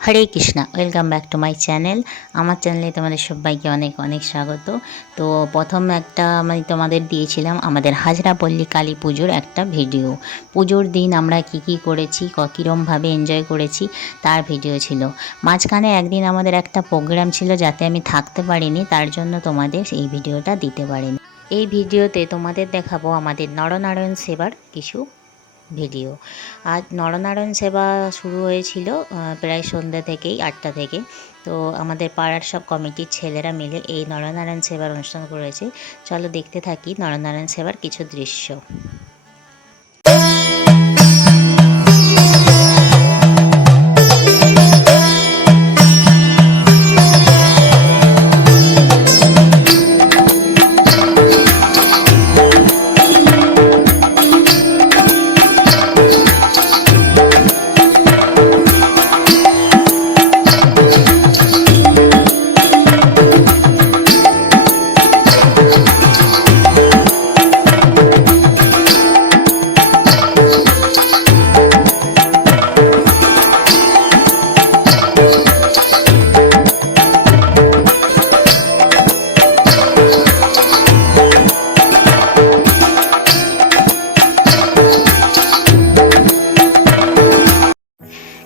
Hare Krishna, welcome back to my channel. আমার চ্যানেলে তোমাদের সবাইকে অনেক অনেক স্বাগত। তো প্রথম একটা আমি তোমাদের দিয়েছিলাম আমাদের হাজরাপল্লী কালী পুজোর একটা ভিডিও। পুজোর দিন আমরা কি করেছি, কীরমভাবে এনজয় করেছি তার ভিডিও ছিল। মাঝখানে একদিন আমাদের একটা প্রোগ্রাম ছিল, যাতে আমি থাকতে পারিনি, তার জন্য তোমাদের এই ভিডিওটা দিতে পারিনি। এই ভিডিওতে তোমাদের দেখাবো আমাদের নরনারায়ণ সেবার কিছু ভিডিও। আজ নরনারায়ণ সেবা শুরু হয়েছিল প্রায় সন্ধ্যা থেকেই, 8টা থেকে। তো আমাদের পাড়ার সব কমিটির ছেলেরা মিলে এই নরনারায়ণ সেবার অনুষ্ঠান করেছে। চলো দেখতে থাকি নরনারায়ণ সেবার কিছু দৃশ্য।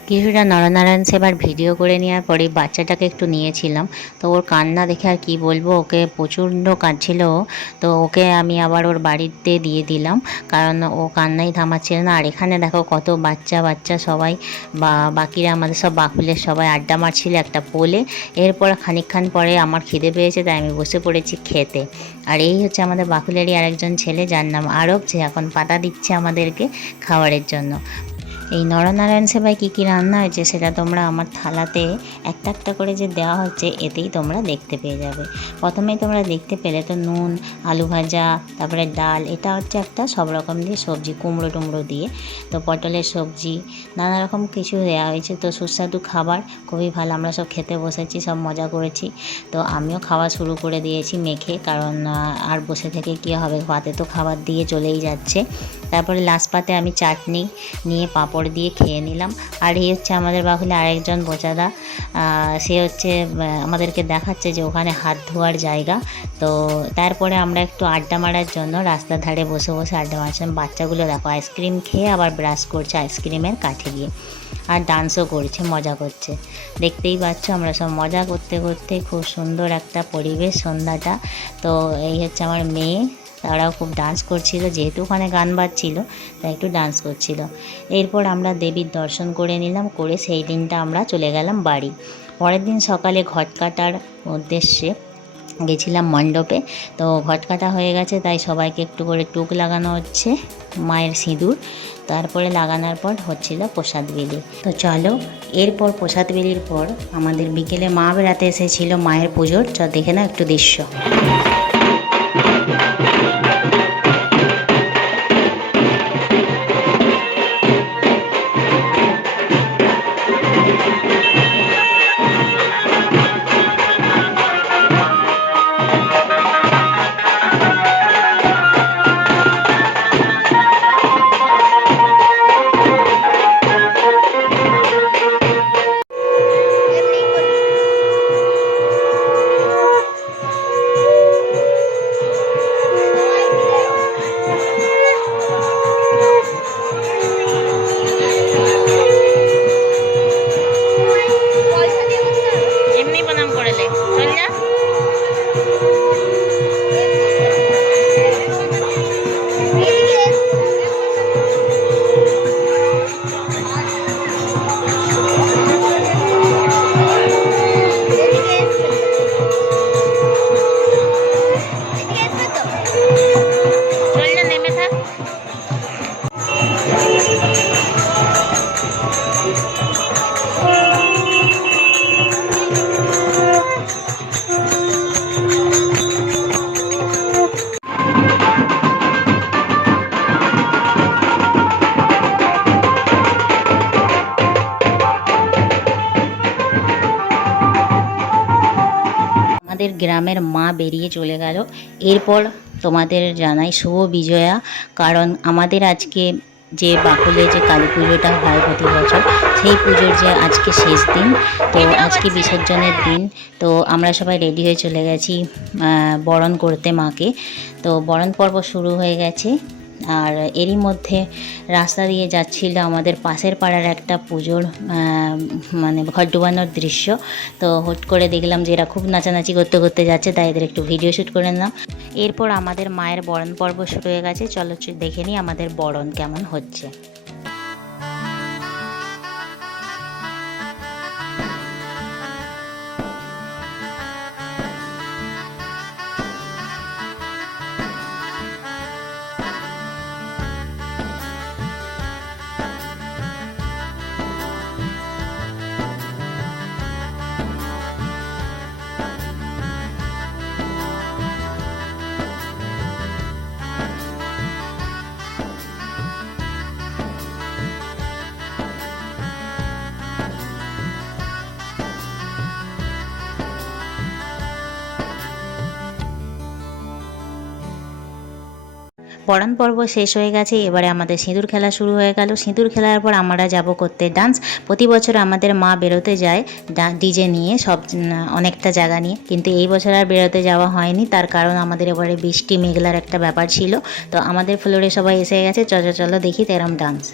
কিছুটা নরনারায়ণ সেবার ভিডিও করে নেওয়ার পরে বাচ্চাটাকে একটু নিয়েছিলাম। তো ওর কান্না দেখে আর কি বলবো, ওকে প্রচণ্ড কাঁদছিল। তো ওকে আমি আবার ওর বাড়িতে দিয়ে দিলাম, কারণ ও কান্নাই থামাচ্ছিল না। আর এখানে দেখো কত বাচ্চা বাচ্চা সবাই বাকিরা আমাদের সব বাকুলের সবাই আড্ডা মারছিল একটা পোলে। এরপর খানিকক্ষণ পরে আমার খিদে পেয়েছে, তাই আমি বসে পড়েছি খেতে। আর এই হচ্ছে আমাদের বাকুলেরই আরেকজন ছেলে, যার নাম আরব, যে এখন পাতা দিচ্ছে আমাদেরকে খাবারের জন্য। এই নরনারায়ণ সেবায় কী রান্না হয়েছে সেটা তোমরা আমার থালাতে একটা একটা করে যে দেওয়া হচ্ছে এতেই তোমরা দেখতে পেয়ে যাবে। প্রথমেই তোমরা দেখতে পেলে তো নুন, আলু ভাজা, তারপরে ডাল, এটা হচ্ছে একটা সব রকম দিয়ে সবজি, কুমড়ো টুমড়ো দিয়ে, তো পটলের সবজি, নানা রকম কিছু দেওয়া হয়েছে। তো সুস্বাদু খাবার, খুবই ভালো। আমরা সব খেতে বসেছি, সব মজা করেছি। তো আমিও খাওয়া শুরু করে দিয়েছি মেখে, কারণ আর বসে থেকে কী হবে, পাতে তো খাবার দিয়ে চলেই যাচ্ছে। তারপরে লাস্ট পাতে আমি চাটনি নিয়ে পাঁপড় দিয়ে খেয়ে নিলাম। আর এই হচ্ছে আমাদের বাকুলে আরেকজন বোচাদা, সে হচ্ছে আমাদেরকে দেখাচ্ছে যে ওখানে হাত ধোয়ার জায়গা। তো তারপরে আমরা একটু আড্ডা মারার জন্য রাস্তার ধারে বসে বসে আড্ডা মারছিলাম। বাচ্চাগুলো দেখো আইসক্রিম খেয়ে আবার ব্রাশ করছে আইসক্রিমের কাঠে গিয়ে, আর ডান্সও করছে, মজা করছে। দেখতেই পাচ্ছ আমরা সব মজা করতে করতে, খুব সুন্দর একটা পরিবেশ সন্ধ্যাটা। তো এই হচ্ছে আমার মেয়ে, তারাও খুব ডান্স করছিল, যেহেতু ওখানে গান বাজছিল তাই একটু ডান্স করছিল। এরপর আমরা দেবীর দর্শন করে নিলাম, করে সেই দিনটা আমরা চলে গেলাম বাড়ি। পরের দিন সকালে ঘট কাটার উদ্দেশ্যে গেছিলাম মণ্ডপে। তো ঘট কাটা হয়ে গেছে, তাই সবাইকে একটু করে টুক লাগানো হচ্ছে, মায়ের সিঁদুর। তারপরে লাগানোর পর হচ্ছিল প্রসাদ বেলি। তো চলো, এরপর প্রসাদ বেলির পর আমাদের বিকেলে মা বেড়াতে এসেছিল মায়ের পুজোর। দেখে না একটু দৃশ্য। আমাদের গ্রামের মা বেরিয়ে চলে গেল। এরপর তোমাদের জানাই শুভ বিজয়া, কারণ আমাদের আজকে যে বাকুলে যে কালী পুজোটা হয় প্রতি বছর, সেই পুজোর যে আজকে শেষ দিন, তো আজকে বিসর্জনের দিন। তো আমরা সবাই রেডি হয়ে চলে গেছি বরণ করতে মাকে। তো বরণ পর্ব শুরু হয়ে গেছে। আর এরই মধ্যে রাস্তা দিয়ে যাচ্ছিল আমাদের পাশের পাড়ার একটা পুজোর মানে ঘট ডুবানোর দৃশ্য। তো হুট করে দেখলাম যে এরা খুব নাচানাচি করতে করতে যাচ্ছে, তাই এদের একটু ভিডিও শ্যুট করে নিলাম। এরপর আমাদের মায়ের বরণ পর্ব শুরু হয়ে গেছে। চলো দেখে নিই আমাদের বরণ কেমন হচ্ছে। বরণ পর্ব শেষ হয়ে গেছে, এবারে আমাদের সিঁদুর খেলা শুরু হয়ে গেল। সিঁদুর খেলার পর আমরা যাব করতে ডান্স। প্রতি বছর আমাদের মা বেরোতে যায় ডিজে নিয়ে, সব অনেকটা জায়গা নিয়ে, কিন্তু এই বছর আর বেরোতে যাওয়া হয়নি। তার কারণ আমাদের এবারে বৃষ্টি মেঘলার একটা ব্যাপার ছিল। তো আমাদের ফ্লোরে সবাই এসে গেছে, চলো দেখি তেরম ডান্স।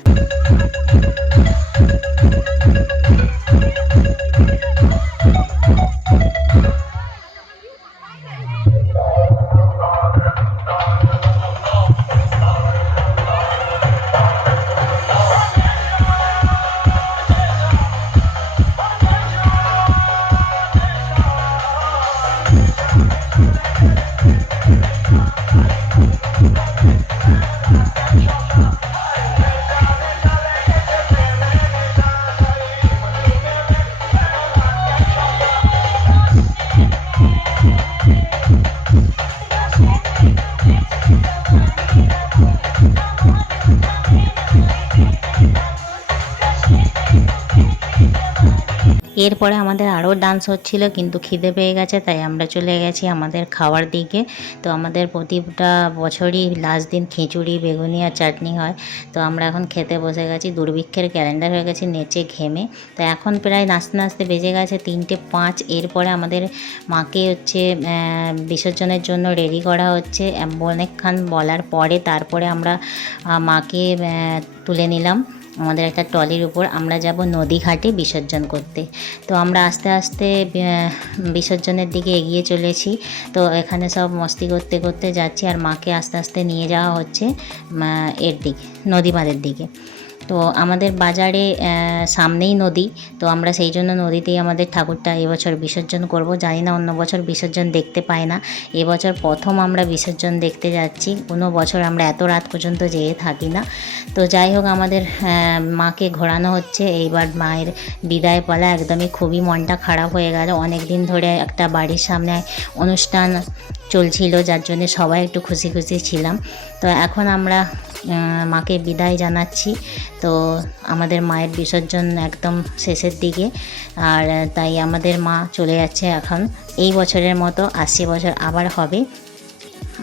এরপরে আমাদের আরও ডান্স হচ্ছিল, কিন্তু খিদে পেয়ে গেছে, তাই আমরা চলে গেছি আমাদের খাওয়ার দিকে। তো আমাদের প্রতিটা বছরই লাস্ট দিন খিচুড়ি, বেগুনি আর চাটনি হয়। তো আমরা এখন খেতে বসে গেছি, দুর্ভিক্ষের ক্যালেন্ডার হয়ে গেছি নেচে ঘেমে। তো এখন প্রায় নাচতে নাচতে বেজে গেছে 3:05। এরপরে আমাদের মাকে হচ্ছে বিসর্জনের জন্য রেডি করা হচ্ছে। অনেকক্ষণ বলার পরে তারপরে আমরা মাকে তুলে নিলাম আমাদের একটা ট্রলির উপর। আমরা যাব নদী ঘাটে বিসর্জন করতে। তো আমরা আস্তে আস্তে বিসর্জনের দিকে এগিয়ে চলেছি। তো এখানে সব মস্তি করতে করতে যাচ্ছি, আর মাকে আস্তে আস্তে নিয়ে যাওয়া হচ্ছে এর দিকে, নদী বাঁধের দিকে। তো আমাদের বাজারে সামনেই নদী, তো আমরা সেই জন্য নদীতেই আমাদের ঠাকুরটা এবছর বিসর্জন করব। জানি না অন্য বছর বিসর্জন দেখতে পাই না, এবছর প্রথম আমরা বিসর্জন দেখতে যাচ্ছি। কোনো বছর আমরা এত রাত পর্যন্ত যেয়ে থাকি না। তো যাই হোক, আমাদের মাকে ঘোরানো হচ্ছে। এইবার মায়ের বিদায় পালা, একদমই খুবই মনটা খারাপ হয়ে গেল। অনেক দিন ধরে একটা বাড়ির সামনে অনুষ্ঠান চলছিল, যার জন্য সবাই একটু খুশি খুশি ছিলাম। তো এখন আমরা মাকে বিদায় জানাচ্ছি। তো আমাদের মায়ের বিসর্জন একদম শেষের দিকে, আর তাই আমাদের মা চলে যাচ্ছে এখন। এই বছরের মতো 80 বছর আবার হবে।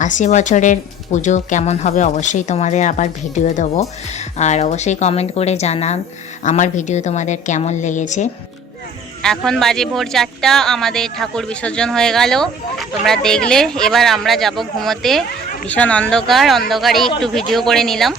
80 বছরের পুজো কেমন হবে অবশ্যই তোমাদের আবার ভিডিও দেবো, আর অবশ্যই কমেন্ট করে জানান আমার ভিডিও তোমাদের কেমন লেগেছে। এখন বাজে ভোর 4টা, আমাদের ঠাকুর বিসর্জন হয়ে গেল, তোমরা দেখলে। এবার আমরা যাব ঘুমোতে। ভীষণ অন্ধকার, অন্ধকারেই একটু ভিডিও করে নিলাম।